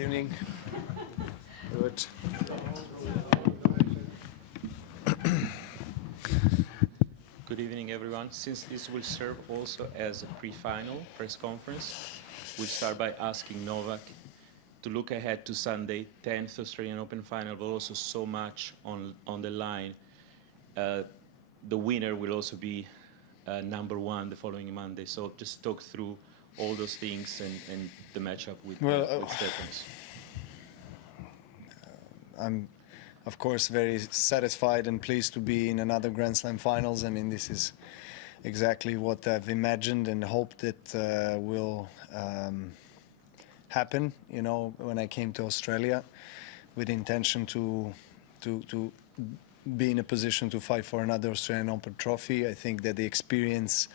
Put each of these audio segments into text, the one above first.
evening. Good. Good evening, everyone. Since this will serve also as a pre-final press conference, we'll start by asking Novak to look ahead to Sunday, 10th Australian Open final, but also so much on the line. The winner will also be #1 the following Monday. So just talk through all those things and the matchup with Stefanos. I'm, of course, very satisfied and pleased to be in another Grand Slam finals. I mean, this is exactly what I've imagined and hoped that will happen. You know, when I came to Australia, with the intention to be in a position to fight for another Australian Open trophy. I think that the experience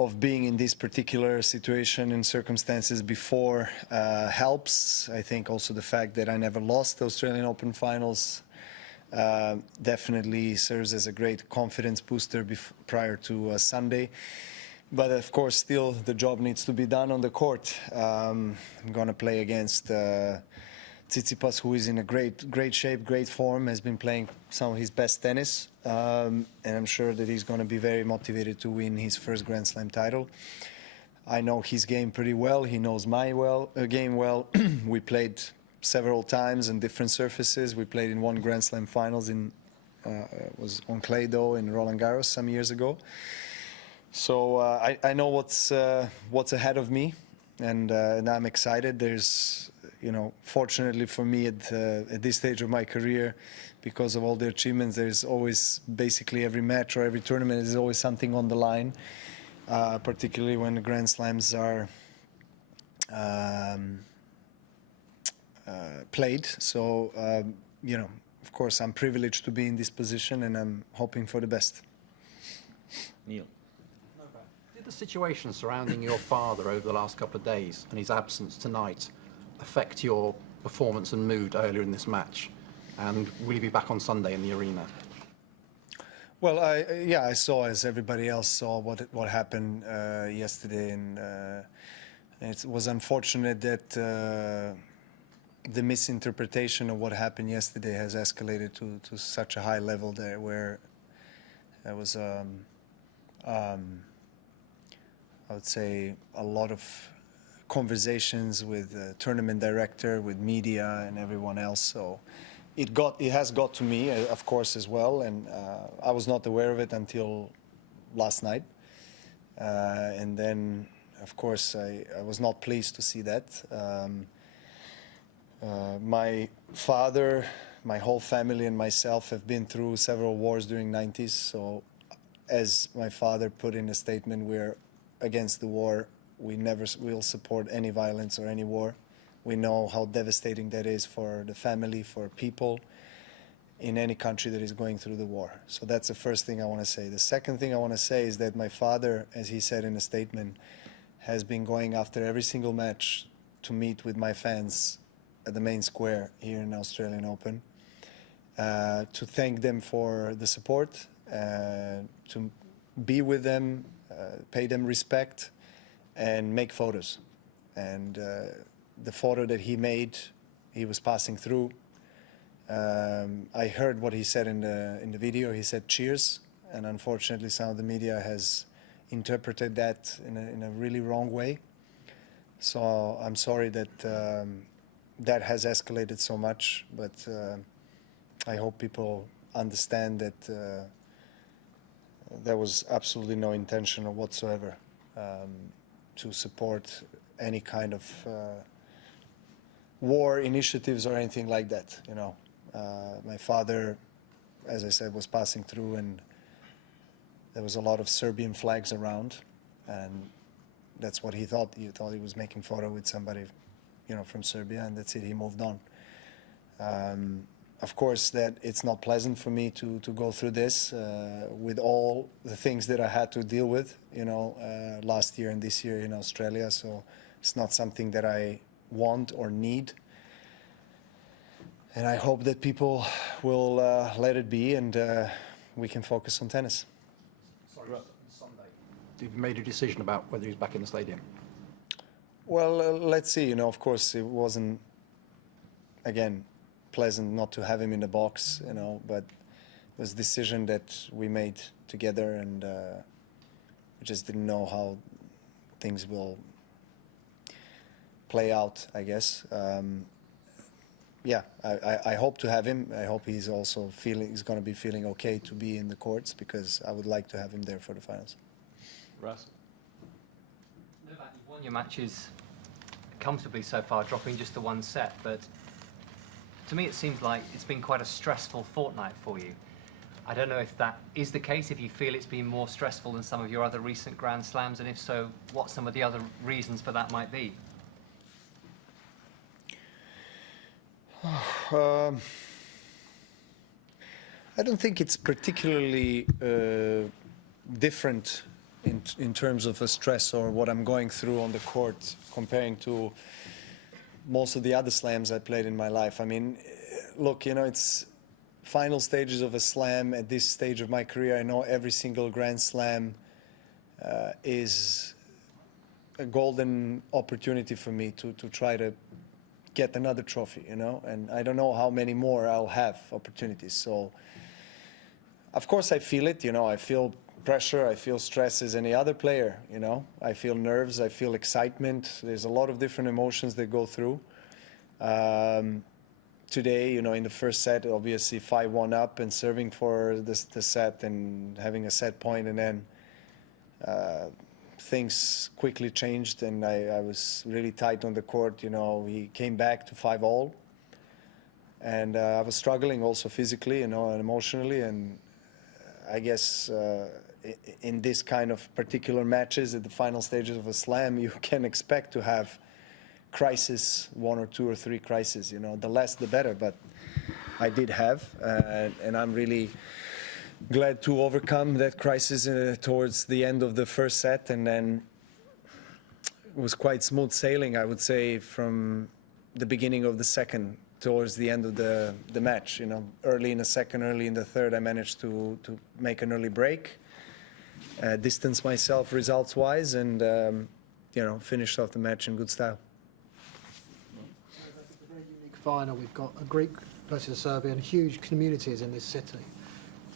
of being in this particular situation and circumstances before helps. I think also the fact that I never lost the Australian Open finals definitely serves as a great confidence booster prior to Sunday. But of course, still the job needs to be done on the court. I'm going to play against Tsitsipas, who is in a great shape, great form, has been playing some of his best tennis, and I'm sure that he's going to be very motivated to win his first Grand Slam title. I know his game pretty well. He knows my game well. We played several times on different surfaces. We played in one Grand Slam finals was on clay though in Roland Garros some years ago. So I know what's ahead of me, and I'm excited. There's, you know, fortunately for me at this stage of my career, because of all the achievements, there's always, basically every match or every tournament, there's always something on the line, particularly when the Grand Slams are played. So, you know, of course, I'm privileged to be in this position, and I'm hoping for the best. Neil. Did the situation surrounding your father over the last couple of days and his absence tonight affect your performance and mood earlier in this match? And will you be back on Sunday in the arena? Well, I saw, as everybody else saw, what happened yesterday, and it was unfortunate that the misinterpretation of what happened yesterday has escalated to such a high level there, where there was I would say a lot of conversations with the tournament director, with media and everyone else. So it has got to me, of course, as well, and I was not aware of it until last night. And then, of course, I was not pleased to see that. My father, my whole family and myself have been through several wars during the 90s. So as my father put in a statement, we're against the war. We never will support any violence or any war. We know how devastating that is for the family, for people in any country that is going through the war. So that's the first thing I want to say. The second thing I want to say is that my father, as he said in a statement, has been going after every single match to meet with my fans at the main square here in Australian Open, to thank them for the support, to be with them, pay them respect, and make photos. And the photo that he made, he was passing through. I heard what he said in the video. He said cheers, and unfortunately some of the media has interpreted that in a really wrong way. So I'm sorry that that has escalated so much, but I hope people understand that there was absolutely no intention whatsoever to support any kind of war initiatives or anything like that. You know, my father, as I said, was passing through, and there was a lot of Serbian flags around, and that's what he thought. He thought he was making photo with somebody, you know, from Serbia, and that's it. He moved on. Of course, that it's not pleasant for me to go through this with all the things that I had to deal with, you know, last year and this year in Australia. So it's not something that I want or need. And I hope that people will let it be, and we can focus on tennis. Sorry, Sunday. Have you made a decision about whether he's back in the stadium? Well, let's see. You know, of course, it wasn't again, pleasant not to have him in the box, you know, but it was a decision that we made together, and we just didn't know how things will play out, I guess. Yeah, I hope to have him. I hope he's also he's going to be feeling okay to be in the courts, because I would like to have him there for the finals. Russell? Novak, you've won your matches comfortably so far, dropping just the one set, but to me it seems like it's been quite a stressful fortnight for you. I don't know if that is the case, if you feel it's been more stressful than some of your other recent Grand Slams, and if so, what some of the other reasons for that might be. I don't think it's particularly different in terms of a stress or what I'm going through on the court comparing to most of the other slams I played in my life. I mean, look, you know, it's final stages of a slam at this stage of my career. I know every single Grand Slam is a golden opportunity for me to try to get another trophy, you know, and I don't know how many more I'll have opportunities. So, of course, I feel it, you know, I feel pressure, I feel stress as any other player, you know, I feel nerves, I feel excitement. There's a lot of different emotions that go through. Today, you know, in the first set, obviously 5-1 up and serving for the set and having a set point, and then things quickly changed, and I was really tight on the court. You know, he came back to 5-all, and I was struggling also physically, you know, and emotionally, and I guess in this kind of particular matches at the final stages of a slam, you can expect to have crisis, 1 or 2 or 3 crises, you know, the less the better, but I did have, and I'm really glad to overcome that crisis towards the end of the first set, and then it was quite smooth sailing, I would say, from the beginning of the second towards the end of the match. You know, early in the second, early in the third, I managed to make an early break, distance myself results-wise, and you know, finished off the match in good style. It's a very unique final. We've got a Greek versus a Serbian, huge communities in this city.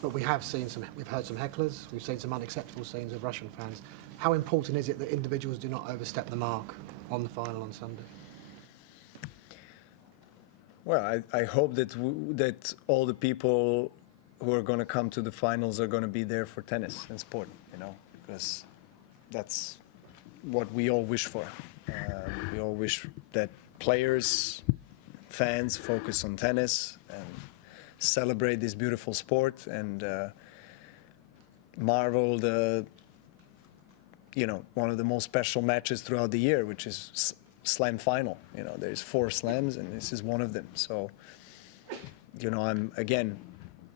But we've heard some hecklers, we've seen some unacceptable scenes of Russian fans. How important is it that individuals do not overstep the mark on the final on Sunday? Well, I hope that all the people who are going to come to the finals are going to be there for tennis and sport, you know, because that's what we all wish for. We all wish that players, fans focus on tennis and celebrate this beautiful sport and marvel you know, one of the most special matches throughout the year, which is Slam final. You know, there's 4 slams and this is one of them. So, you know, I'm again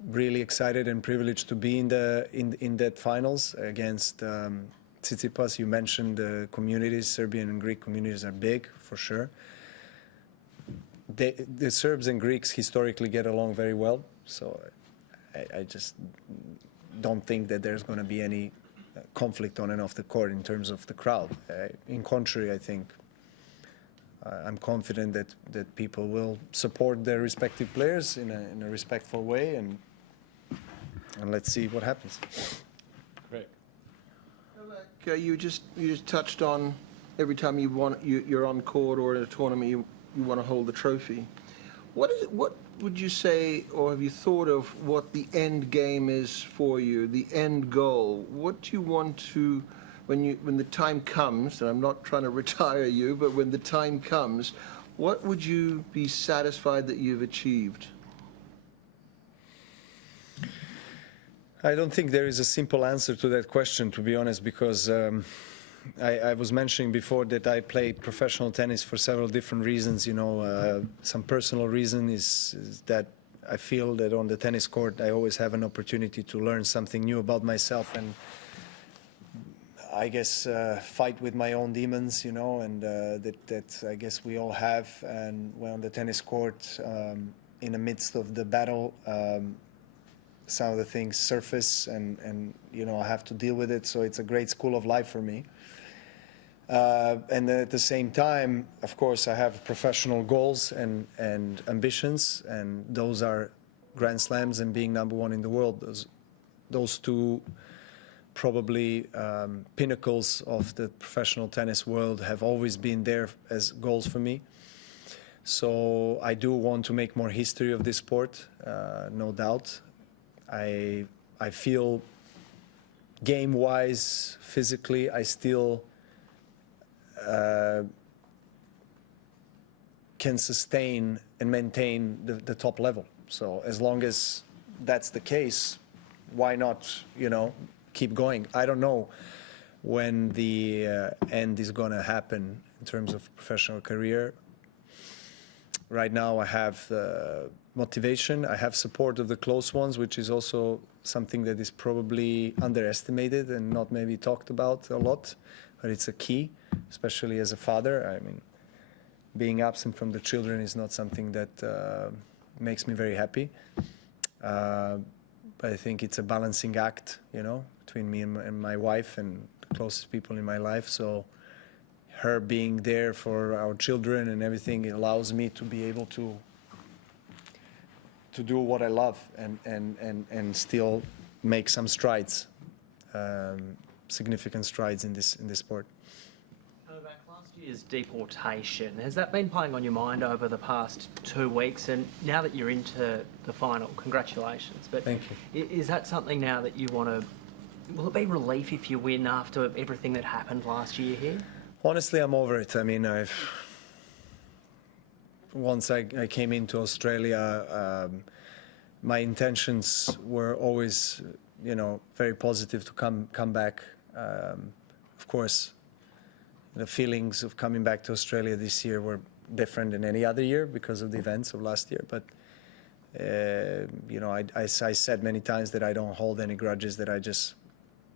really excited and privileged to be in that finals against Tsitsipas. You mentioned the communities, Serbian and Greek communities are big for sure. The Serbs and Greeks historically get along very well, so I just don't think that there's going to be any conflict on and off the court in terms of the crowd. In contrary, I think I'm confident that people will support their respective players in a respectful way, and let's see what happens. Great. You just touched on every time you're on court or in a tournament, you want to hold the trophy. What would you say, or have you thought of what the end game is for you, the end goal? What do you want to, when the time comes, and I'm not trying to retire you, but when the time comes, what would you be satisfied that you've achieved? I don't think there is a simple answer to that question, to be honest, because I was mentioning before that I played professional tennis for several different reasons. You know, some personal reason is that I feel that on the tennis court I always have an opportunity to learn something new about myself, and I guess fight with my own demons, you know, and that I guess we all have. And when on the tennis court, in the midst of the battle, some of the things surface, and you know, I have to deal with it. So it's a great school of life for me. And then at the same time, of course, I have professional goals and ambitions, and those are Grand Slams and being #1 in the world. Those two probably pinnacles of the professional tennis world have always been there as goals for me. So I do want to make more history of this sport, no doubt. I feel game-wise, physically, I still can sustain and maintain the top level. So as long as that's the case, why not, keep going? I don't know when the end is going to happen in terms of professional career. Right now I have motivation, I have support of the close ones, which is also something that is probably underestimated and not maybe talked about a lot, but it's a key, especially as a father. I mean, being absent from the children is not something that makes me very happy. But I think it's a balancing act, between me and my wife and the closest people in my life. So her being there for our children and everything allows me to be able to do what I love and still make some strides, significant strides in this sport. Novak, last year's deportation, has that been playing on your mind over the past 2 weeks? And now that you're into the final, congratulations. But Thank you. Is that something now that you want to... Will it be relief if you win after everything that happened last year here? Honestly, I'm over it. I mean, once I came into Australia, my intentions were always, very positive to come back. Of course, the feelings of coming back to Australia this year were different than any other year because of the events of last year. But, I said many times that I don't hold any grudges, that I just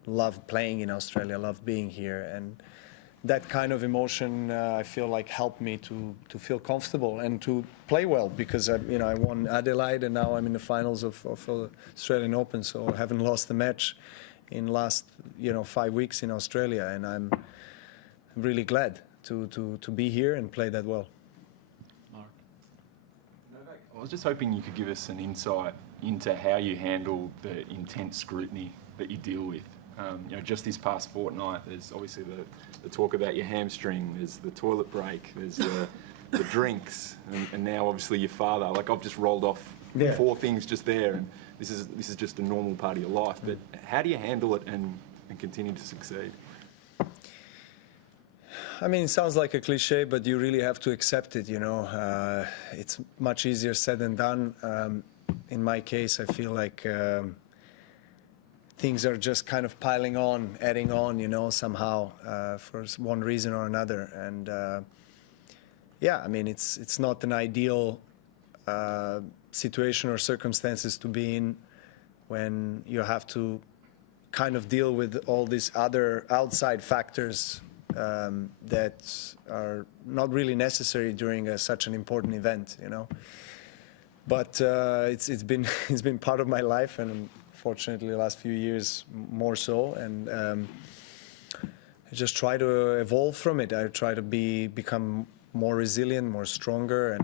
love playing in Australia, love being here. And that kind of emotion, I feel like, helped me to feel comfortable and to play well, because I won Adelaide and now I'm in the finals of Australian Open, so I haven't lost a match in last 5 weeks in Australia, and I'm really glad to be here and play that well. Mark. Novak, I was just hoping you could give us an insight into how you handle the intense scrutiny that you deal with. Just this past fortnight, there's obviously the talk about your hamstring, there's the toilet break, there's the drinks, and now obviously your father. Like, I've just rolled off 4 things just there, and this is just a normal part of your life. But how do you handle it and continue to succeed? I mean, it sounds like a cliche, but you really have to accept it, It's much easier said than done. In my case, I feel like things are just kind of piling on, adding on, somehow, for one reason or another. And I mean, it's not an ideal situation or circumstances to be in when you have to kind of deal with all these other outside factors that are not really necessary during such an important event, But it's been part of my life, and fortunately the last few years more so, and I just try to evolve from it. I try to become more resilient, more stronger,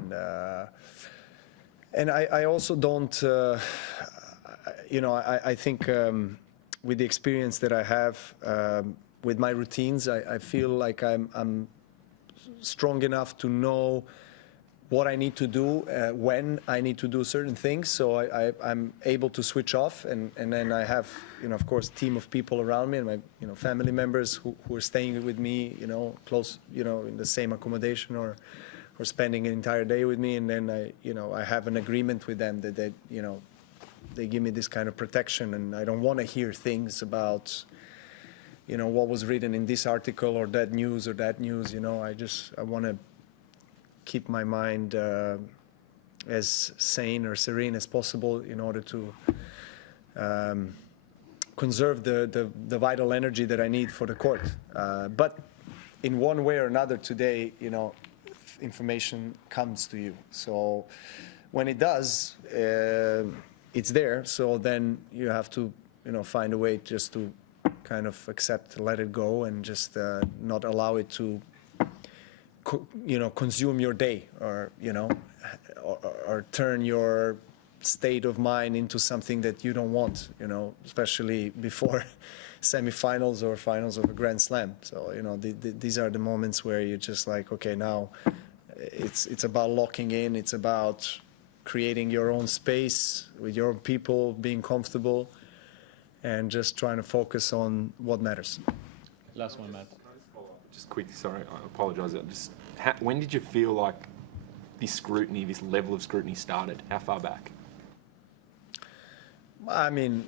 and I also don't, I think with the experience that I have with my routines, I feel like I'm strong enough to know what I need to do, when I need to do certain things, so I'm able to switch off, and then I have, of course, team of people around me, and my, family members who are staying with me, close, in the same accommodation or spending an entire day with me, and then I have an agreement with them that they give me this kind of protection, and I don't want to hear things about, what was written in this article or that news. I want to keep my mind as sane or serene as possible in order to conserve the vital energy that I need for the court. But in one way or another today, information comes to you. So when it does, it's there. So then you have to, find a way just to kind of accept, let it go, and just not allow it to, consume your day, or or turn your state of mind into something that you don't want, especially before semifinals or finals of a Grand Slam. So, these are the moments where you're just like, okay, now it's about locking in, it's about creating your own space with your own people, being comfortable, and just trying to focus on what matters. Last one, Matt. Just quickly, sorry, I apologise. When did you feel like this scrutiny, this level of scrutiny started? How far back? I mean,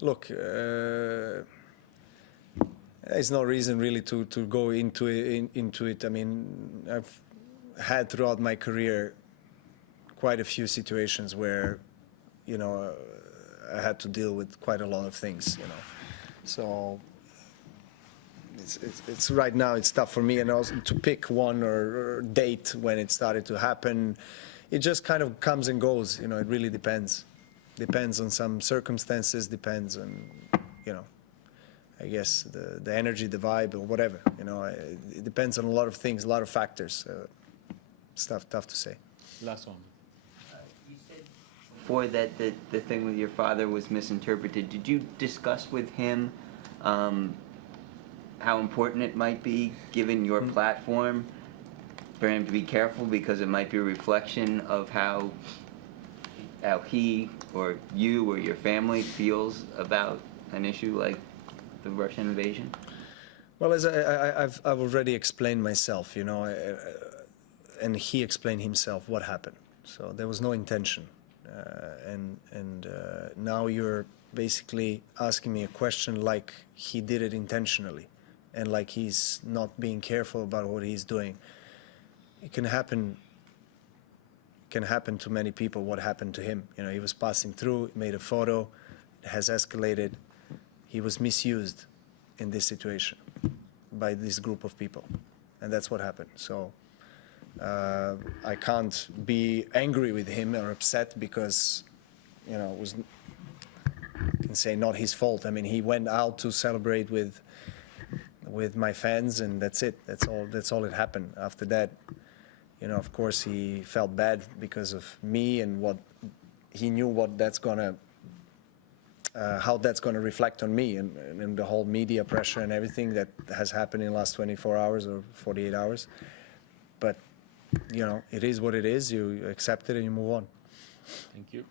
look, there's no reason really to go into it. I mean, I've had throughout my career quite a few situations where, I had to deal with quite a lot of things, So it's right now it's tough for me, and also to pick one or date when it started to happen. It just kind of comes and goes, It really depends. Depends on some circumstances. Depends on, I guess the energy, the vibe, or whatever. It depends on a lot of things, a lot of factors. It's tough to say. Last one. You said before that the thing with your father was misinterpreted. Did you discuss with him how important it might be, given your platform, for him to be careful, because it might be a reflection of how he or you or your family feels about an issue like the Russian invasion? Well, as I've already explained myself, and he explained himself what happened. So there was no intention, and now you're basically asking me a question like he did it intentionally, and like he's not being careful about what he's doing. It can happen to many people what happened to him. He was passing through, made a photo, it has escalated. He was misused in this situation by this group of people, and that's what happened. So I can't be angry with him or upset because, it was, I can say, not his fault. I mean, he went out to celebrate with my fans, and that's it. That's all it happened. After that, of course, he felt bad because of me and what he knew how that's gonna reflect on me and the whole media pressure and everything that has happened in the last 24 hours or 48 hours. But, it is what it is. You accept it and you move on. Thank you.